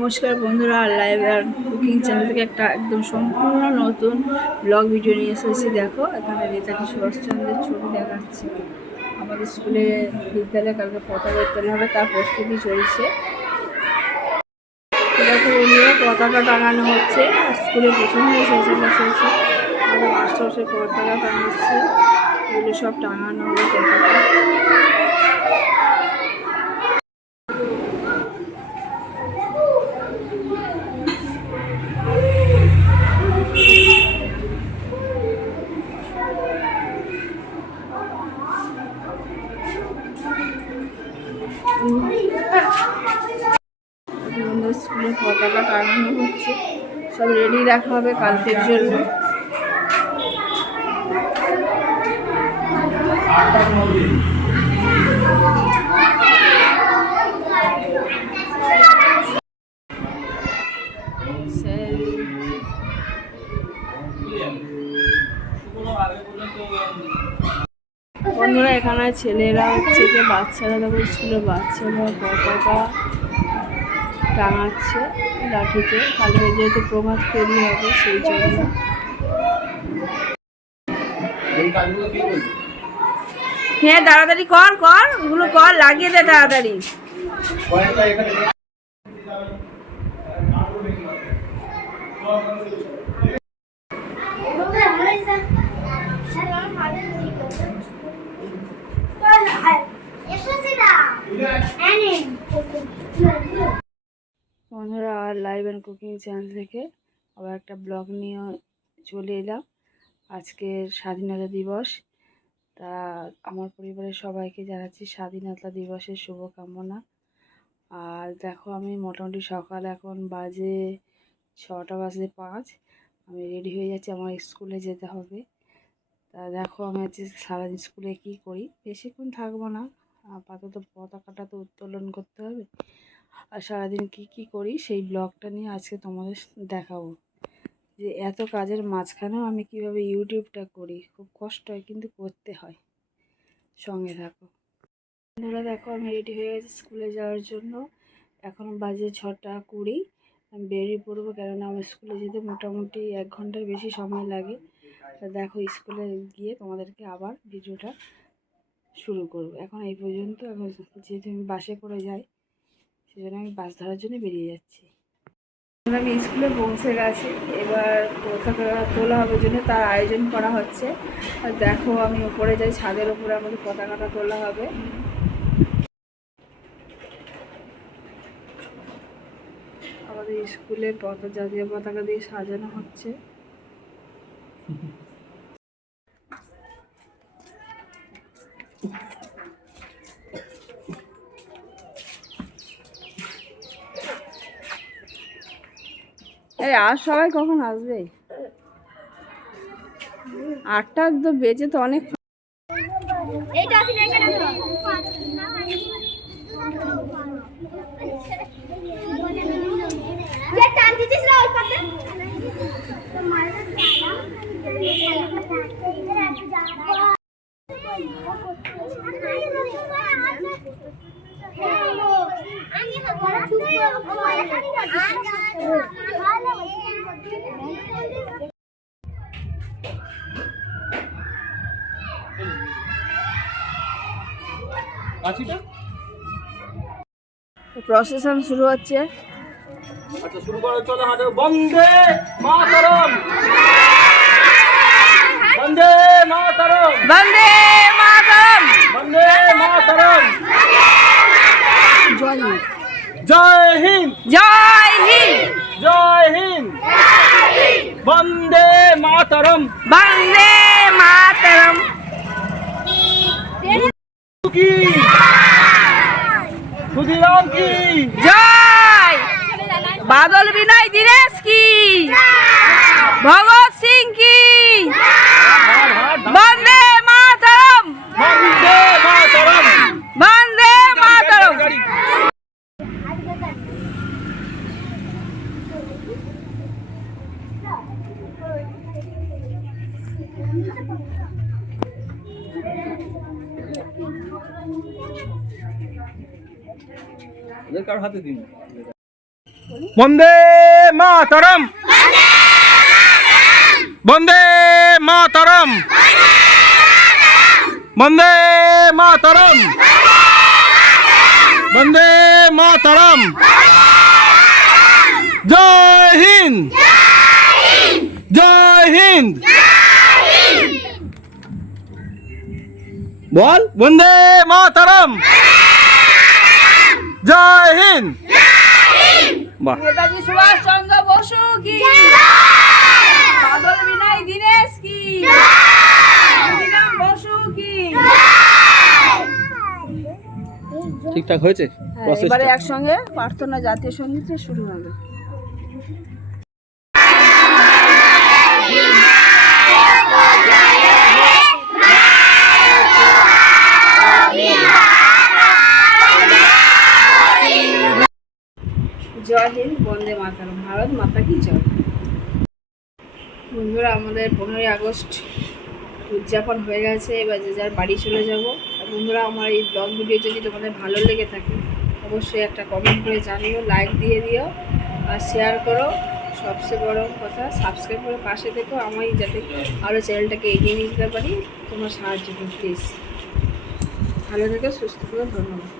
নমস্কার বন্ধুরা লাইভ আর cooking channel থেকে একটা একদম সম্পূর্ণ নতুন ব্লগ ভিডিও নিয়ে এসেছি। দেখো, এখানে নেতাজি সুভাষচন্দ্রের ছবি দেখাচ্ছে। আমাদের স্কুলে বিদ্যালয়ে কালকে পতাকা উত্তোলন হবে, তার প্রস্তুতি চলছে। পতাকা টাঙানো হচ্ছে। স্কুলের পেছনে এসেছে, বসেছে। আমাদের মাস্টার পতাকা টাঙাচ্ছে। এগুলো সব টাঙানো হবে পতাকা আমাদের পতাকা টাঙানো হচ্ছে। সব রেডি রাখা হবে কালকের জন্য। বন্ধুরা, এখানে ছেলেরা হচ্ছে বাচ্চারা দেখো স্কুলে বাচ্চারা পতাকা টাঙাচ্ছে লাঠিতে কালকে যেহেতু প্রভাত ফেরি হবে সেই জন্য। হ্যাঁ তাড়াতাড়ি কর কর ওগুলো কর লাগিয়ে দে তাড়াতাড়ি। আর লাইভ অ্যান্ড কুকিং চ্যানেল থেকে আবার একটা ব্লগ নিয়ে চলে এলাম। আজকের স্বাধীনতা দিবস। তা আমার পরিবারের সবাইকে জানাচ্ছি স্বাধীনতা দিবসের শুভকামনা। আর দেখো আমি মোটামুটি সকাল এখন বাজে ছটা বাজে পাঁচ। আমি রেডি হয়ে যাচ্ছি, আমার স্কুলে যেতে হবে। তা দেখো আমি হচ্ছে সারাদিন স্কুলে কী করি? বেশিক্ষণ থাকব না। আপাতত পতাকাটা তো উত্তোলন করতে হবে। আর সারাদিন কি কি করি সেই ব্লগটা নিয়ে আজকে তোমাদের দেখাবো। যে এত কাজের মাঝখানেও আমি কীভাবে ইউটিউবটা করি, খুব কষ্ট হয় কিন্তু করতে হয়। সঙ্গে থাকো। বন্ধুরা দেখো, আমি রেডি হয়ে গেছি স্কুলে যাওয়ার জন্য। এখন বাজে ছটা কুড়ি। আমি বেরিয়ে পড়ব কেননা আমার স্কুলে যেতে মোটামুটি এক ঘণ্টার বেশি সময় লাগে। দেখো স্কুলে গিয়ে তোমাদেরকে আবার ভিডিওটা শুরু করব। এখন এই পর্যন্ত, এখন যেহেতু আমি বাসে করে যাই সেজন্য আমি বাস ধরার জন্য বেরিয়ে যাচ্ছি। আমি স্কুলে পৌঁছে গেছি। এবার পতাকা তোলা হবে জন্য তার আয়োজন করা হচ্ছে। আর দেখো আমি উপরে যাই, ছাদের উপরে আমাদের পতাকাটা তোলা হবে। আমাদের স্কুলে পতা জাতীয় পতাকা দিয়ে সাজানো হচ্ছে। এই আর সবাই কখন আসবে? আটটা তো বেজে তো অনেক এইটা আছে না এখানে যে টান দিছিস না ওই পাতে আমি আছিটা প্রসেশন শুরু হচ্ছে। আচ্ছা শুরু করো চলো হাঁটো। বন্দে মাতরম! বন্দে মাতরম! বন্দে মাতরম! বন্দে মাতরম! জয় জয় হিন্দ। জয় হিন্দ। জয় হিন্দ। বন্দে মাতরম। বন্দে মাতরম। কি ক্ষুদিরাম কি? জয়। বাদল বিনয় দীনেশ কি? ভগৎ সিং কি? ওদের কারোর হাতে দিন? বন্দে মাতরম। বন্দে মাতরম। বন্দে মাতরম। বন্দে মাতরম। জয় হিন্দ। জয় হিন্দ। বল। বন্দে মাতরম। জয় হিন্দ। নেতাজি সুভাষ চন্দ্র বসু কি? বাদল বিনয় দীনেশ কি? বসু কি? ঠিকঠাক হয়েছে? হ্যাঁ, এবারে একসঙ্গে প্রার্থনা জাতীয় সঙ্গীতে শুরু হবে। জয় হিন্দ বন্দে মাতারম। ভারত মাতা কি জয়? বন্ধুরা, আমাদের পনেরোই আগস্ট উদযাপন হয়ে গেছে। এবার যে যার বাড়ি চলে যাব। বন্ধুরা, আমার এই ব্লগ ভিডিও যদি তোমাদের ভালো লেগে থাকে, অবশ্যই একটা কমেন্ট করে জানিও লাইক দিয়ে দিও, আর শেয়ার করো। সবচেয়ে বড় কথা সাবস্ক্রাইব করে পাশে থেকো। আমি যাতে আরও চ্যানেলটাকে এগিয়ে নিয়ে যেতে পারি, তোমার সাহায্য করো প্লিজ ভালো থেকো, সুস্থ থেকো, ধন্যবাদ।